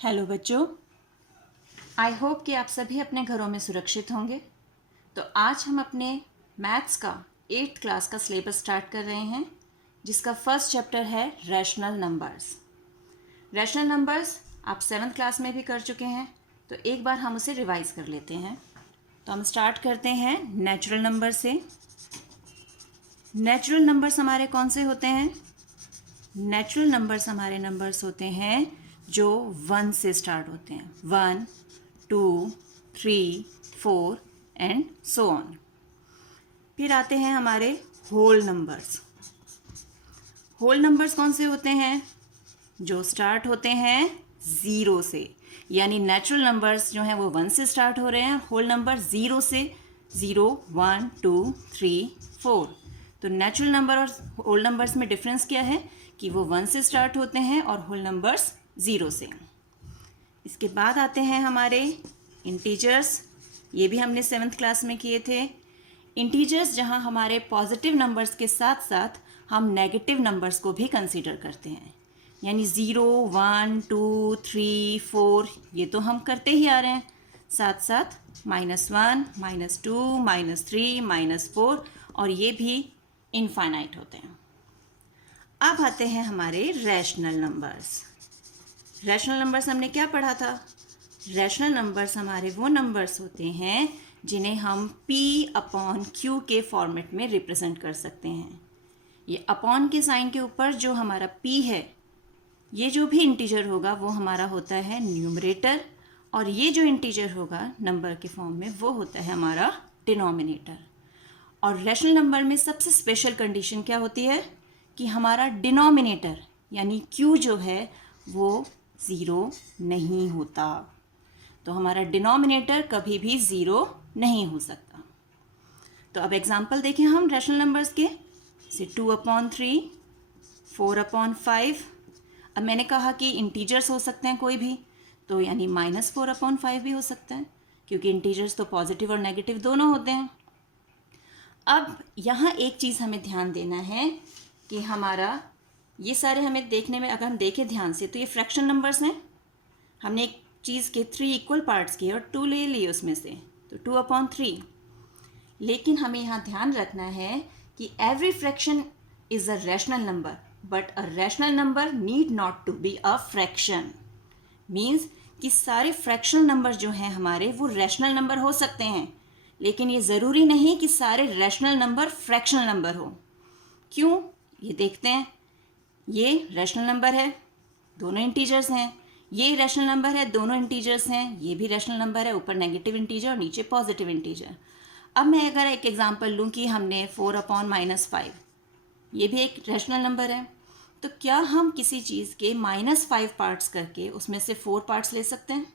Hello बच्चों, I hope कि आप सभी अपने घरों में सुरक्षित होंगे। तो आज हम अपने मैथ्स का 8th क्लास का सिलेबस स्टार्ट कर रहे हैं, जिसका फर्स्ट चैप्टर है रैशनल नंबर्स। रैशनल नंबर्स आप 7th क्लास में भी कर चुके हैं, तो एक बार हम उसे रिवाइज कर लेते हैं। तो हम स्टार्ट करते हैं नेचुरल नंबर से। नेचुरल नंबर्स हमारे कौन से होते हैं? नेचुरल नंबर्स हमारे नंबर्स होते हैं जो 1 से स्टार्ट होते हैं। 1, 2, 3, 4 एंड सो ऑन। फिर आते हैं हमारे होल नंबर्स। होल नंबर्स कौन से होते हैं? जो स्टार्ट होते हैं 0 से, यानी नेचुरल नंबर्स जो हैं वो 1 से स्टार्ट हो रहे हैं, होल नंबर 0 से। 0, 1, 2, 3, 4। तो नेचुरल नंबर और होल नंबर्स में डिफरेंस क्या है कि वो 1 से स्टार्ट होते हैं और होल नंबर्स 0 से। इसके बाद आते हैं हमारे इंटीजर्स। ये भी हमने 7th क्लास में किए थे। इंटीजर्स जहाँ हमारे पॉजिटिव नंबर्स के साथ साथ हम नेगेटिव नंबर्स को भी कंसीडर करते हैं, यानी 0, 1, 2, 3, 4 ये तो हम करते ही आ रहे हैं, साथ साथ -1, -2, -3, -4 और ये भी इनफाइनाइट होते हैं। अब आते हैं हमारे रैशनल नंबर्स। रैशनल नंबर्स हमने क्या पढ़ा था? रैशनल नंबर्स हमारे वो नंबर्स होते हैं जिन्हें हम P/Q के फॉर्मेट में रिप्रेजेंट कर सकते हैं। ये अपॉन के साइन के ऊपर जो हमारा P है, ये जो भी इंटीजर होगा वो हमारा होता है न्यूमरेटर, और ये जो इंटीजर होगा नंबर के फॉर्म में वो होता है हमारा डिनोमिनेटर। और रैशनल नंबर में सबसे स्पेशल कंडीशन क्या होती है कि हमारा डिनोमिनेटर यानी Q जो है वो 0 नहीं होता। तो हमारा डिनोमिनेटर कभी भी 0 नहीं हो सकता। तो अब एग्जाम्पल देखें हम रैशनल नंबर्स के, जैसे 2/3, 4/5। अब मैंने कहा कि इंटीजर्स हो सकते हैं कोई भी, तो यानी -4/5 भी हो सकता है, क्योंकि इंटीजर्स तो पॉजिटिव और नेगेटिव दोनों होते हैं। अब यहाँ एक चीज़ हमें ध्यान देना है कि हमारा ये सारे हमें देखने में, अगर हम देखें ध्यान से, तो ये फ्रैक्शन नंबर्स हैं। हमने एक चीज़ के 3 इक्वल पार्ट्स किए और 2 ले लिए उसमें से, तो 2/3। लेकिन हमें यहाँ ध्यान रखना है कि every fraction is a rational number, but a rational number need not to be a fraction. Means कि सारे फ्रैक्शनल नंबर जो हैं हमारे वो रैशनल नंबर हो सकते हैं, लेकिन ये ज़रूरी नहीं कि सारे रैशनल नंबर फ्रैक्शनल नंबर हो। क्यों? ये देखते हैं। ये रैशनल नंबर है, दोनों इंटीजर्स हैं। ये रैशनल नंबर है, दोनों इंटीजर्स हैं। ये भी रैशनल नंबर है, ऊपर नेगेटिव इंटीजर और नीचे पॉजिटिव इंटीजर। अब मैं अगर एक एग्जांपल लूँ कि हमने 4/-5, ये भी एक रैशनल नंबर है, तो क्या हम किसी चीज़ के -5 पार्ट्स करके उसमें से 4 पार्ट्स ले सकते हैं?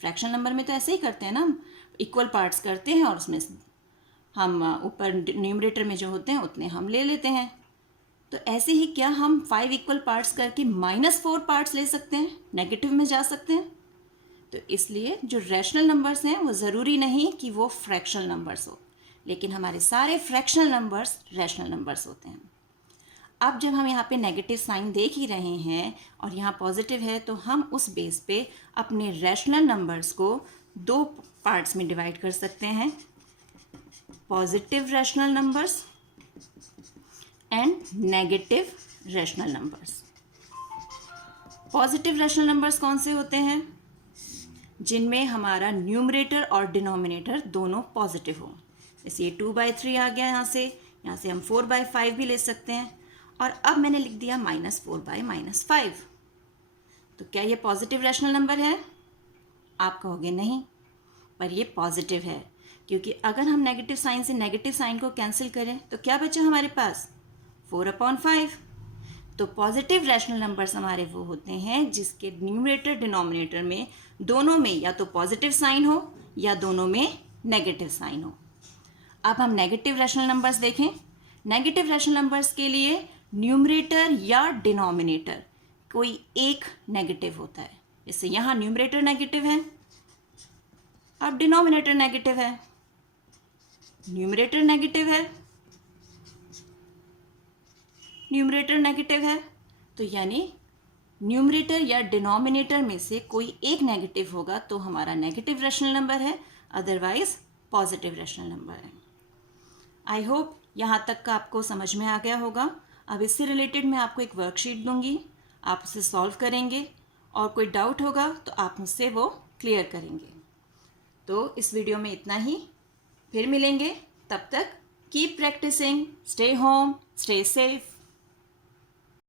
फ्रैक्शनल नंबर में तो ऐसे ही करते हैं ना, हम इक्वल पार्ट्स करते हैं और उसमें से हम ऊपर न्यूमरेटर में जो होते हैं उतने हम ले लेते हैं। तो ऐसे ही क्या हम 5 इक्वल पार्ट्स करके -4 पार्ट्स ले सकते हैं, नेगेटिव में जा सकते हैं? तो इसलिए जो रैशनल नंबर्स हैं वो ज़रूरी नहीं कि वो फ्रैक्शनल नंबर्स हो, लेकिन हमारे सारे फ्रैक्शनल नंबर्स रैशनल नंबर्स होते हैं। अब जब हम यहाँ पे नेगेटिव साइन देख ही रहे हैं और यहाँ पॉजिटिव है, तो हम उस बेस पे अपने रैशनल नंबर्स को 2 पार्ट्स में डिवाइड कर सकते हैं, positive rational numbers and negative rational numbers. Positive rational numbers कौन से होते हैं? जिनमें हमारा न्यूमरेटर और डिनोमिनेटर दोनों पॉजिटिव हो। जैसे ये 2/3 आ गया, यहाँ से हम 4/5 भी ले सकते हैं। और अब मैंने लिख दिया -4/-5। तो क्या ये पॉजिटिव रैशनल नंबर है? आप कहोगे नहीं, पर ये पॉजिटिव है, क्योंकि अगर हम नेगेटिव साइन से नेगेटिव साइन को कैंसिल करें तो क्या बचा हमारे पास? 4/5। तो पॉजिटिव रैशनल नंबर्स हमारे वो होते हैं जिसके न्यूमरेटर डिनोमिनेटर में दोनों में या तो पॉजिटिव साइन हो या दोनों में नेगेटिव साइन हो। अब हम नेगेटिव रैशनल नंबर्स देखें। नेगेटिव रैशनल नंबर्स के लिए न्यूमरेटर या डिनोमिनेटर कोई एक नेगेटिव होता है। जैसे यहाँ न्यूमरेटर नेगेटिव है, अब डिनोमिनेटर नेगेटिव है, न्यूमरेटर नेगेटिव है, न्यूमरेटर नेगेटिव है, तो यानी न्यूमरेटर या डिनोमिनेटर में से कोई एक नेगेटिव होगा तो हमारा नेगेटिव रैशनल नंबर है, अदरवाइज पॉजिटिव रैशनल नंबर है। आई होप यहाँ तक का आपको समझ में आ गया होगा। अब इससे रिलेटेड मैं आपको एक वर्कशीट दूंगी, आप उसे सॉल्व करेंगे और कोई डाउट होगा तो आप मुझसे वो क्लियर करेंगे। तो इस वीडियो में इतना ही, फिर मिलेंगे, तब तक keep practising, stay home, stay safe.